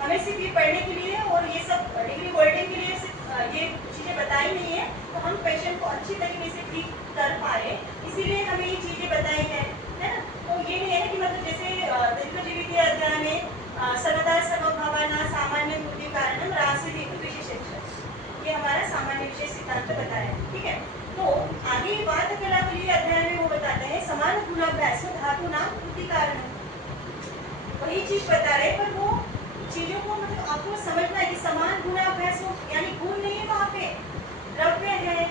हमें सिर्फ ये पढ़ने के लिए और ये सब डिग्री होल्डिंग के लिए सिर्फ ये चीजें बताई नहीं है, तो हम पेशेंट को अच्छी तरीके से ट्रीट कर पाए, इसीलिए हमें ये चीजें बताई है ना। तो ये नहीं है कि मतलब जैसे दीर्घजीवी के अध्याय में सर्वदा सर्वभावना सामान्य बुद्धि कारणम राशि विशेष, ये हमारा सामान्य विशेष सिद्धांत बताया, ठीक है। तो आगे बात कलावली अध्याय में वो बताते हैं समान गुणाभ्यास धातु नाम बुद्धि कारण, वही चीज बता रहे पर वो चीजों को मतलब आपको समझना है कि समान गुणाभ्यास हो, यानी गुण नहीं है वहाँ पे, द्रव्य है,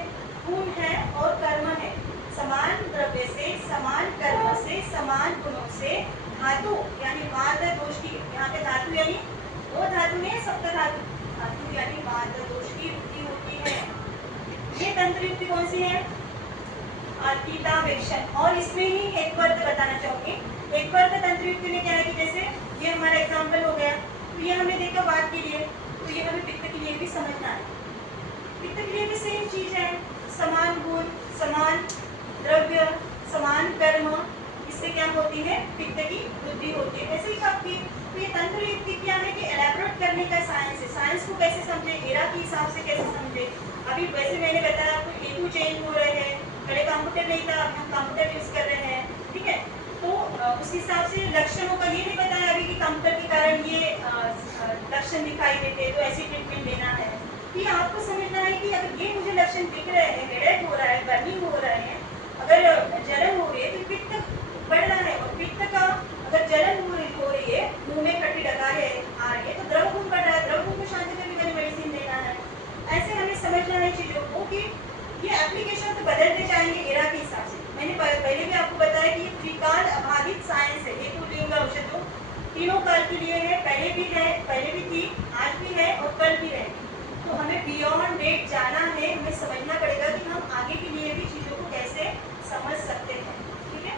गुण है और कर्म है। समान द्रव्य से, समान कर्म से, समान गुणों से धातु यानी वाद दोष की, यहाँ पे धातु यानी वो धातु है सप्त धातु, धातु यानी वाद दोष की वृद्धि होती है। ये तंत्र युक्ति कौन सी है, अतीतावेशन। और इसमें ही एक वर्त बताना चाहूंगी। एक वर्त तंत्र युक्ति में क्या है कि जैसे ये हमारा एग्जाम्पल हो गया, तो ये हमने देखा वाद के लिए, तो ये हमें पित्त के लिए भी समझना है। पित्त के लिए भी सेम चीज है, समान गुण, समान द्रव्य, समान कर्म, इससे क्या होती है पित्त की वृद्धि होती है। ऐसे ही आपकी तो ये तंत्र युक्ति क्या है कि एलैबोरेट करने का साइंस है। साइंस को कैसे समझे, एरा के हिसाब से कैसे समझे। अभी वैसे मैंने बताया आपको हेतु चेंज हो रहे हैं, पहले कंप्यूटर नहीं था, अब हम कंप्यूटर यूज कर रहे हैं, ठीक है। तो उस हिसाब से लक्षणों का ये नहीं बताया अभी कि कंप्यूटर के कारण ये लक्षण दिखाई देते तो ऐसी ट्रीटमेंट देना है। ये आपको समझना है कि अगर ये मुझे लक्षण दिख रहे हैं, हेडेक हो रहा है, बर्निंग हो रहे हैं, अगर जलन हो रही है तो पित्त बढ़ रहा है, और पित्त का अगर जलन हो रही है, मुंह में खट्टी डगारें आ रही है, तो द्रव गुण बढ़ रहा है, द्रव गुण को शांति करने वाली मेडिसिन देना है। ऐसे हमें समझना है चीजों को कि ये एप्लीकेशन तो बदलते जाएंगे एरा के हिसाब से। मैंने पहले भी आपको बताया कि ये त्रिकाल अबाधित साइंस है, हेतु लिंग औषधों तीनों काल के लिए है, पहले भी है, पहले भी थी, आज भी है और कल भी रहेगी। तो हमें बियॉन्ड डेट जाना है, हमें समझना पड़ेगा कि हम आगे के लिए भी चीजों को कैसे समझ सकते हैं, ठीक है।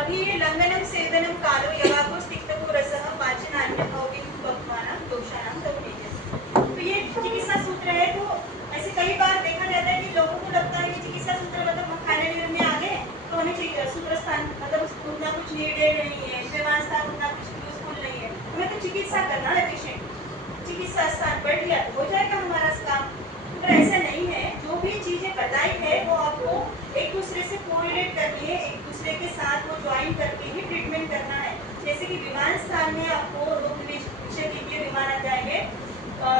अभी ये लंघनम सेवनम कालो यवाको स्तिक्तको रसः पाचनान्य भौतिक बह्मानां दोषानां तौनीयः, तो ये चिकित्सा सूत्र है। तो ऐसे कई बार देखा कुछ नीडेड नहीं है, विमान स्थान उतना कुछ यूजफुल नहीं है, हमें तो चिकित्सा करना है पेशेंट, चिकित्सा स्थान बढ़ गया तो हो जाएगा हमारा काम। पर ऐसा नहीं है, जो भी चीज़ें बताई है वो आपको एक दूसरे से कोरिलेट करनी है, एक दूसरे के साथ वो ज्वाइन करके ही ट्रीटमेंट करना है। जैसे कि विमान स्थान में आपको रोग विषय द्वितीय विमान अध्याय में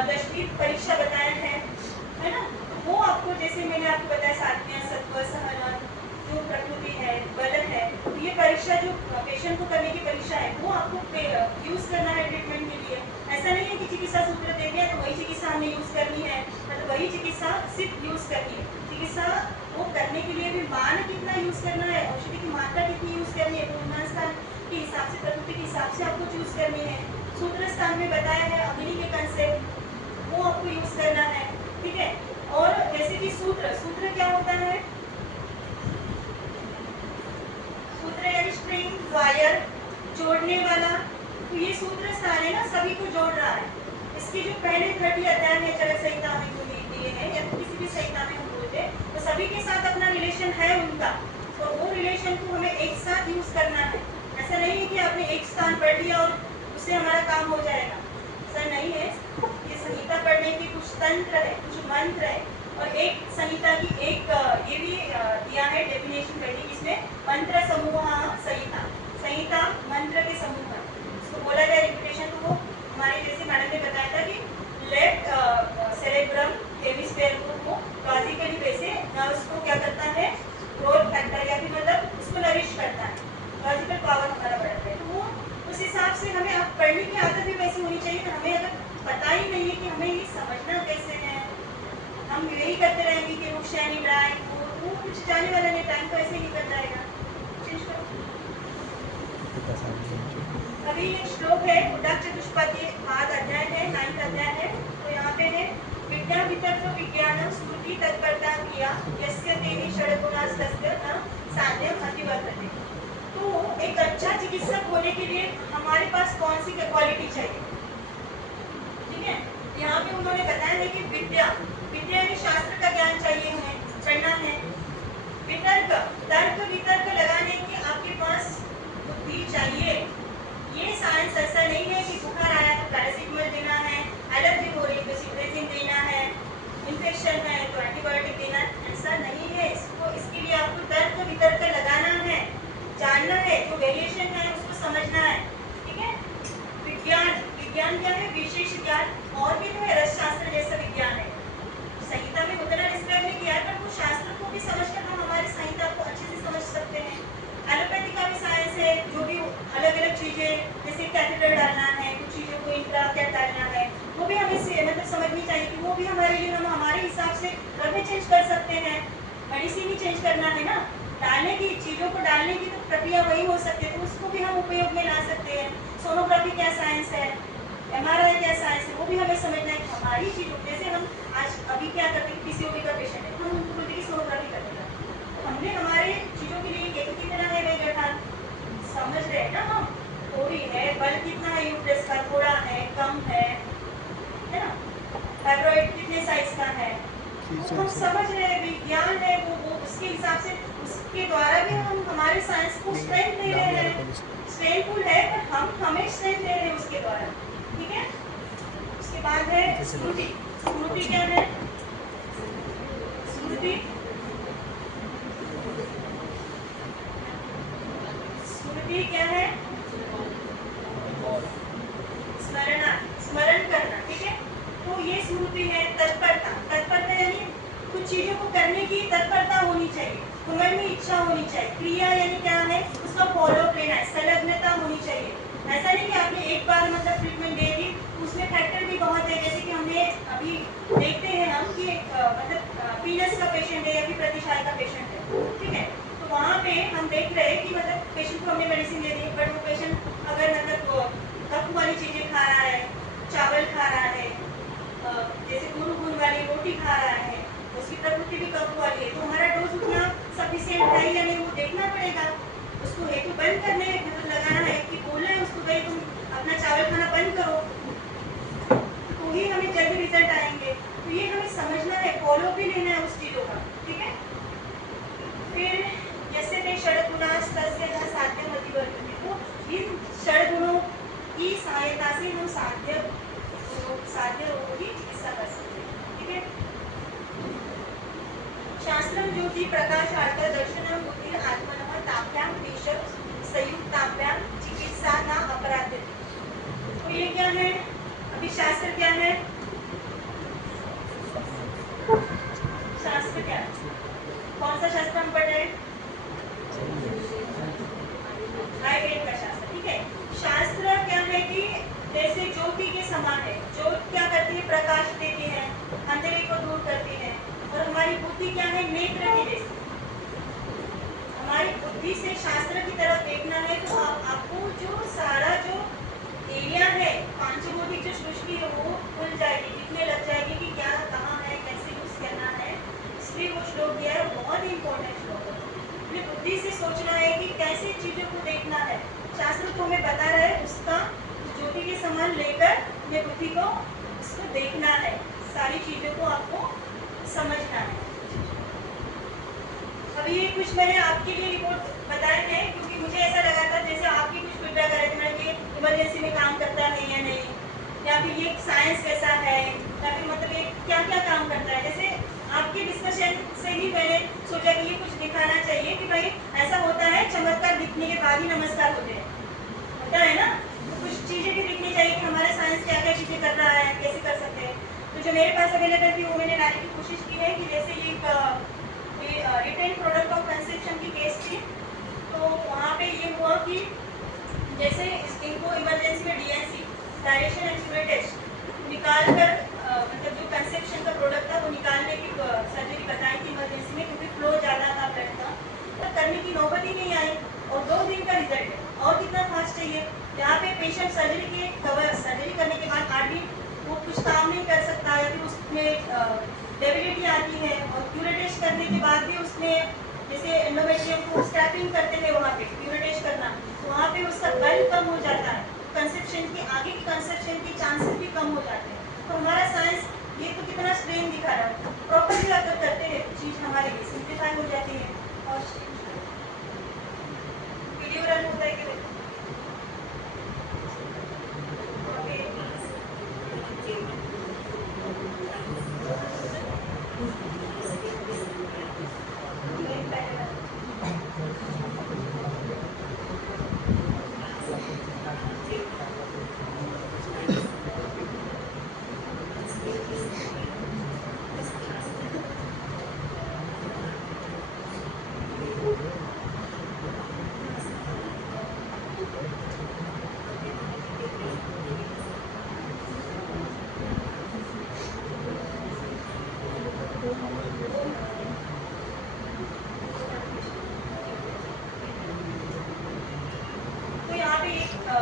दृष्टि परीक्षा बताया है ना, तो वो आपको जैसे मैंने आपको बताया सात्विया सत्व सहन जो प्रकृति है बल है, तो ये परीक्षा जो पेशेंट को करने की परीक्षा है वो आपको यूज करना है ट्रीटमेंट के लिए। ऐसा नहीं है कि चिकित्सा सूत्र दे दिया तो वही चिकित्सा हमें यूज करनी है, मतलब वही चिकित्सा सिर्फ यूज करनी है। चिकित्सा वो करने के लिए भी मान कितना यूज करना है, औषधि की मात्रा कितनी यूज करनी है, विमान स्थान के हिसाब से प्रकृति के हिसाब से आपको चूज करनी है। सूत्र स्थान में बताया है अग्नि के कंसेप्ट, वो आपको यूज करना है, ठीक है। और जैसे कि सूत्र क्या होता है, सूत्र यानी स्ट्रिंग वायर जोड़ने वाला, तो ये सूत्र स्थान है ना, सभी को जोड़ रहा है। इसके जो पहले 30 अध्याय है चरक संहिता में जो दिए हैं या किसी भी संहिता में हम बोलते हैं, तो सभी के साथ अपना रिलेशन है उनका, और वो रिलेशन को हमें एक साथ यूज करना है। ऐसा नहीं है कि आपने एक स्थान पढ़ लिया और उससे हमारा काम हो जाएगा, ऐसा नहीं है। ये संहिता पढ़ने के कुछ तंत्र है, कुछ मंत्र है, और एक संहिता की एक ये भी दिया है डेफिनेशन करनी, जिसमें मंत्र समूह संहिता, संहिता मंत्र के समूह है, उसको बोला जाए रिपीटेशन। तो वो हमारे जैसे मैडम ने बताया था कि लेफ्ट सेरेब्रम हेमिस्फीयर को लॉजिकली वैसे नर्व्स को क्या करता है, ग्रोथ फैक्टर या फिर मतलब उसको नरिश करता है, लॉजिकल पावर हमारा बढ़ता है। तो वो उस हिसाब से हमें अब पढ़ने की आदत भी वैसी होनी चाहिए। तो हमें अगर पता ही नहीं है कि हमें ये समझना कैसे है, हम यही करते रहेंगे कि रुक शैनी ड्राई वो कुछ जाने वाला नहीं, टाइम तो ऐसे ही निकल जाएगा। चेंज करो। अभी एक श्लोक है उद्दाक चतुष्पदी बाद अध्याय है, 9th अध्याय है, तो यहाँ पे है विद्या वितर्क विज्ञान स्मृति तत्परता क्रिया यस्य तेहि षड्गुणास्तस्य न साध्यम अतिवर्तते। तो एक अच्छा चिकित्सक होने के लिए हमारे पास कौन सी क्वालिटी चाहिए, ठीक है। यहाँ पे उन्होंने बताया है कि विद्या यानी शास्त्र का ज्ञान चाहिए, हमें पढ़ना है। वितर्क, तर्क वितर्क लगाने की आपके पास बुद्धि चाहिए। ये साइंस ऐसा नहीं है कि बुखार आया तो पैरासिटामोल देना है, एलर्जी हो रही है तो सिट्रेजिन देना है, इन्फेक्शन है तो एंटीबायोटिक देना है, ऐसा नहीं है। इसको इसके लिए आपको तर्क वितर्क लगाना है, जानना है, जो वेरिएशन है उसको समझना है, ठीक है। विज्ञान, विज्ञान क्या है, विशेष ज्ञान, और भी तो है रसशास्त्र जैसा विज्ञान है, संहिता में उतना डिस्क्राइब नहीं किया है, पर वो शास्त्र को भी समझकर हम हमारी संहिता को अच्छे से समझ सकते हैं। एलोपैथी का भी साइंस है, जो भी अलग अलग चीज़ें जैसे कैथेटर डालना है, कुछ चीज़ों को इंट्रा क्या डालना है, वो भी हमें से मतलब समझनी चाहिए कि वो भी हमारे लिए हम हमारे हिसाब से घर में चेंज कर सकते हैं। मेडिसिन ही चेंज करना है ना, डालने की चीज़ों को डालने की तो प्रक्रिया वही हो सकती है, तो उसको भी हम उपयोग में ला सकते हैं। सोनोग्राफी क्या साइंस है, MRI क्या साइंस है, वो भी हमें समझना है। हमारी चीज़ों जैसे हम आज अभी क्या करते हैं, PCOD का पेशेंट है, हम उनको बोलते हैं कि सोनोग्राफी करने का, तो हमने हमारे चीज़ों के लिए कितना है वे गठान समझ रहे हैं ना हम, थोड़ी है, बल कितना है यूट्रस का, थोड़ा है, कम है ना, फाइब्रॉइड कितने साइज का है, तो हम समझ रहे हैं, विज्ञान है वो उसके हिसाब से, उसके द्वारा भी हम हमारे साइंस को स्ट्रेंथ दे रहे हैं, स्ट्रेंथफुल है पर हम हमें स्ट्रेंथ दे रहे हैं उसके द्वारा, ठीक है। उसके बाद है स्मृति, स्मृति क्या है, स्मृति, स्मृति क्या है, स्मरणा, स्मरण करना, ठीक है। तो ये स्मृति है। तत्परता, तत्परता यानी कुछ चीजों को करने की तत्परता होनी चाहिए, उमर में इच्छा होनी चाहिए। क्रिया यानी क्या है, उसका फॉलो लेना है, संलग्नता होनी चाहिए। ऐसा नहीं कि आपने एक बार मतलब ट्रीटमेंट दे दी, उसमें फैक्टर भी बहुत है, जैसे कि हमने अभी देखते हैं हम कि मतलब पीनस का पेशेंट है या फिर प्रतिशाय का पेशेंट है, ठीक है, तो वहाँ पे हम देख रहे हैं कि मतलब पेशेंट को हमने मेडिसिन दे दी, बट वो पेशेंट अगर मतलब कफ वाली चीज़ें खा रहा है, चावल खा रहा है, जैसे गुड़ वाली रोटी खा रहा है, उसकी प्रकृति भी कफ वाली है, तो हमारा डोज उतना सफिशिएंट है या नहीं वो देखना पड़ेगा। उसको हेतु बंद करने मतलब लगाना है कि बोलना है उसको भाई तुम अपना चावल खाना बंद करो, तो ही हमें जल्दी रिजल्ट आएंगे। तो ये हमें समझना है, फॉलो भी लेना है उस चीज़ों का, ठीक है। फिर जैसे षड्गुणास्तस्य न साध्यम अतिवर्तते, ज्योतिषं ज्योति प्रकाशार्थ दर्शनं बुद्धिर आत्मनः ताभ्यां देशं संयुक्ताभ्यां चिकित्सा न अपराधित। तो ये क्या है? अभी शास्त्र क्या है? शास्त्र क्या है? कौन सा शास्त्र हम पढ़ रहे हैं? आयुर्वेद का शास्त्र, ठीक है। शास्त्र क्या है कि जैसे ज्योति के समान है। ज्योत क्या करती है? प्रकाश देती है, अंधेरे को दूर करती है। और हमारी बुद्धि क्या है? नेत्र की जैसी। हमारी बुद्धि से शास्त्र की तरफ देखना है तो आपको जो सारा जो एरिया है, पांचभौतिक जो सृष्टि है वो खुल जाएगी, दिखने लग जाएगी कि क्या कहाँ है, कैसे यूज करना है। इसलिए वो श्लोक दिया है, बहुत ही इंपॉर्टेंट श्लोक है। अपनी बुद्धि से सोचना है कि कैसे चीजों को देखना है। शास्त्र को हमें बता रहा है, उसका ज्योति के समान लेकर अपने बुद्धि को उसको देखना है, सारी चीजों को आपको समझना है। अभी ये कुछ मैंने आपके लिए रिपोर्ट बताए हैं क्योंकि मुझे ऐसा लगा था जैसे आपकी कुछ फीडबैक आ रहे थे कि इमरजेंसी में काम करता है या नहीं, या फिर ये साइंस कैसा है, या फिर मतलब ये क्या क्या काम करता है। जैसे आपके डिस्कशन से ही मैंने सोचा कि ये कुछ दिखाना चाहिए कि भाई ऐसा होता है, चमत्कार दिखने के बाद ही नमस्कार होते हैं, होता है ना। तो कुछ चीज़ें भी दिखनी चाहिए कि हमारा साइंस क्या क्या चीज़ें कर रहा है, कैसे कर सकते हैं। तो जो मेरे पास अवेलेबल थी वो मैंने लाने की कोशिश की है कि जैसे ये रिटेन प्रोडक्ट ऑफ कंसेप्शन की केस थी। तो वहाँ पे ये हुआ कि जैसे इनको इमरजेंसी में D&C direction and curette test निकाल कर मतलब जो कंसेप्शन का प्रोडक्ट था वो निकालने की सर्जरी बताई थी इमरजेंसी में, क्योंकि फ्लो ज़्यादा था ब्लड का, तो करने की नौबत ही नहीं आई। और 2 दिन का रिजल्ट है, और कितना फास्ट चाहिए। जहाँ पे पेशेंट सर्जरी के कवर सर्जरी करने के बाद 8 दिन वो कुछ काम नहीं कर सकता है, फिर उसमें डेबिलिटी आती है, और क्यूरेटेज करने के बाद भी उसमें जैसे एंडोमेट्रियम को स्टैपिंग करते हैं वहाँ पे क्यूरेटेज करना, तो वहाँ पे उसका बल कम हो जाता है, कंसेप्शन के आगे की कंसेप्शन के चांसेस भी कम हो जाते हैं। तो हमारा साइंस ये तो कितना स्ट्रेन दिखा रहा है, प्रॉपरली अगर करते हैं तो चीज़ हमारे लिए सिंप्लीफाई हो जाती है। और वीडियो रन होता है कि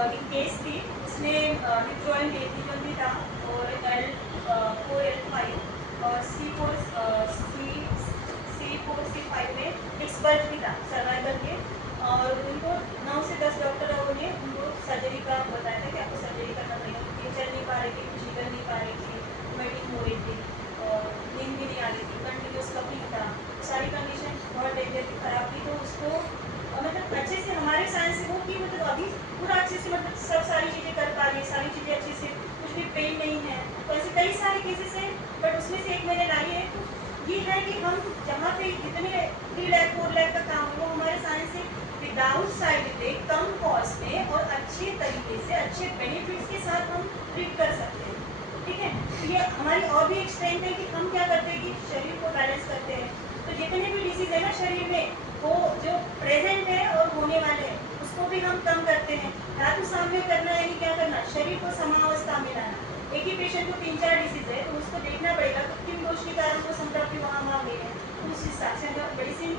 एक केस थी, उसने हिप जॉइंट एथीजन भी था, और L4 L5 और C4 C5 में एक्सपर्ट भी था सर्वाइकल के। और उनको 9 से 10 डॉक्टर लोगों ने उनको सर्जरी का बताया था कि आपको सर्जरी करना पड़ेगा, क्योंकि चल नहीं पा रही थी, कुछ निकल नहीं पा रही थी, वोमिटिंग हो रही थी, और नींद भी नहीं आ रही थी, कंटिन्यूस कफिंग था, सारी कंडीशन बहुत डेंजर खराब थी। तो उसको मतलब अच्छे से हमारे साइंस से वो की मतलब अभी पूरा अच्छे से मतलब सब सारी चीज़ें कर पा रही है, सारी चीज़ें अच्छे से, कुछ भी पेन नहीं है। तो ऐसे कई सारे केसेस हैं, बट उसमें से एक मैंने लाई है। तो ये है कि हम जहाँ पे जितने 3 लाख 4 लाख का काम है वो हमारे साइंस से विदाउट साइड इफेक्ट, कम कॉस्ट में और अच्छे तरीके से अच्छे बेनिफिट्स के साथ हम ट्रीट कर सकते हैं, ठीक है। तो ये हमारी और भी एक स्ट्रेंथ है कि हम क्या करते हैं कि शरीर को बैलेंस करते हैं। तो जितने भी डिसीज है ना शरीर में, वो जो प्रेजेंट है और होने वाले हैं उसको भी हम कम करते हैं। धातु साम्य करना यानी क्या करना, शरीर को समावस्था में लाना। एक ही पेशेंट को 3-4 डिसीज है तो उसको देखना पड़ेगा तो किन दोष के कारण वो संतृप्ति वहाँ वहाँ गई है, तो उस हिसाब से हमें मेडिसिन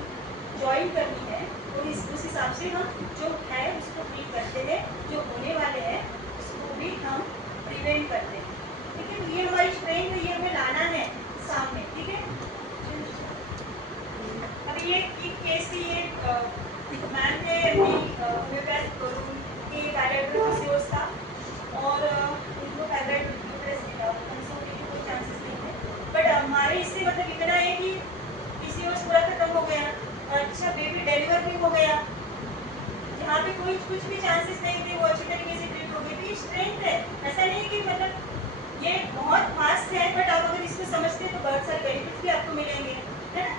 ज्वाइन करनी है। तो उस हिसाब से हम जो है उसको ट्रीट करते हैं, जो होने वाले हैं उसको भी हम प्रिवेंट करते हैं, ठीक है। ये हमारी स्ट्रेंथ है, ये हमें लाना है सामने, ठीक है। अभी ये केस थी, ये मैम थे होम्योपैथ, उनके थायराइड पीसीओएस था, और उनको थायराइड यूट्रस भी था, कंसोल के कोई चांसेस नहीं थे। बट हमारे इससे मतलब इतना है कि पीसीओएस पूरा खत्म हो गया, और अच्छा बेबी डिलीवर भी हो गया, यहाँ पे कोई कुछ भी चांसेस नहीं थे, वो अच्छी तरीके से ट्रीट हो गई। तो ये स्ट्रेंथ है, ऐसा नहीं कि मतलब ये बहुत फास्ट है, बट आप अगर इसको समझते हैं तो बहुत सारे बेनिफिट्स भी आपको मिलेंगे, है ना।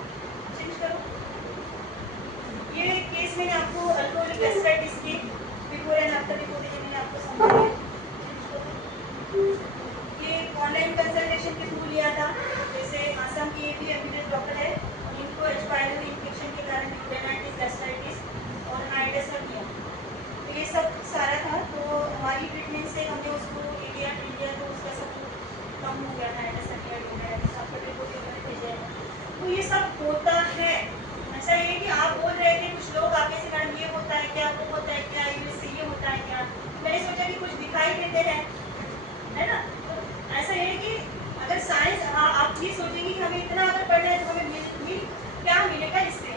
होता है। ऐसा है कि आप बोल रहे थे, कुछ लोग आगे से मैडम ये होता है क्या, वो होता है क्या, इससे ये होता है क्या, मैंने सोचा कि कुछ दिखाई देते हैं, है ना। तो ऐसा है कि अगर साइंस, आप ये सोचेंगे कि हमें इतना अगर पढ़ना है तो हमें क्या मिलेगा इससे,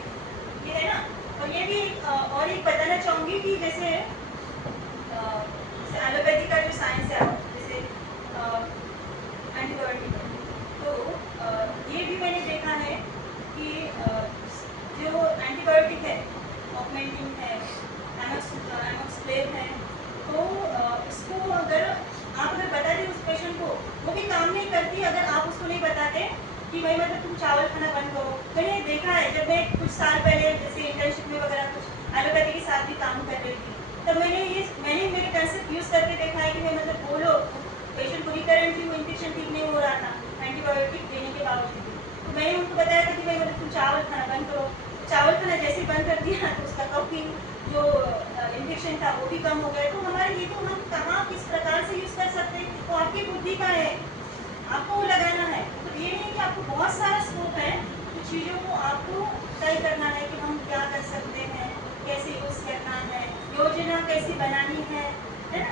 ये है ना। और ये भी और एक बताना चाहूँगी कि जैसे एलोपैथी का जो साइंस है, जैसे एंटीबायोटिक, तो ये भी मैंने देखा है कि जो एंटीबायोटिक है, ऑगमेंटिन है, एमोक्सिक्लेव है, तो उसको अगर बता दें उस पेशेंट को, वो भी काम नहीं करती अगर आप उसको नहीं बताते कि भाई मतलब तुम चावल खाना बंद करो। मैंने देखा है, जब मैं कुछ साल पहले जैसे इंटर्नशिप में वगैरह कुछ एलोपैथी के साथ भी काम कर रही थी, तब मैंने मेरे कंसेप्ट यूज़ करके देखा है कि मैं मतलब बोलो पेशेंट को रिकरेंटली वो इन्फेक्शन ठीक नहीं हो रहा था एंटीबायोटिक देने के बावजूद भी, तो मैंने उनको बताया था कि भाई मतलब तुम चावल खाना बंद करो। चावल खाना जैसे ही बंद कर दिया तो उसका कफिंग जो इन्फेक्शन था वो भी कम हो गया। तो हमारे ये तो हम कहाँ किस प्रकार से यूज़ कर सकते हैं, तो आपकी बुद्धि का है, आपको वो लगाना है। तो ये नहीं कि आपको बहुत सारा स्कोप है, कुछ चीज़ों को आपको तय करना है कि हम क्या कर सकते हैं, कैसे यूज़ करना है, योजना कैसी बनानी है ना।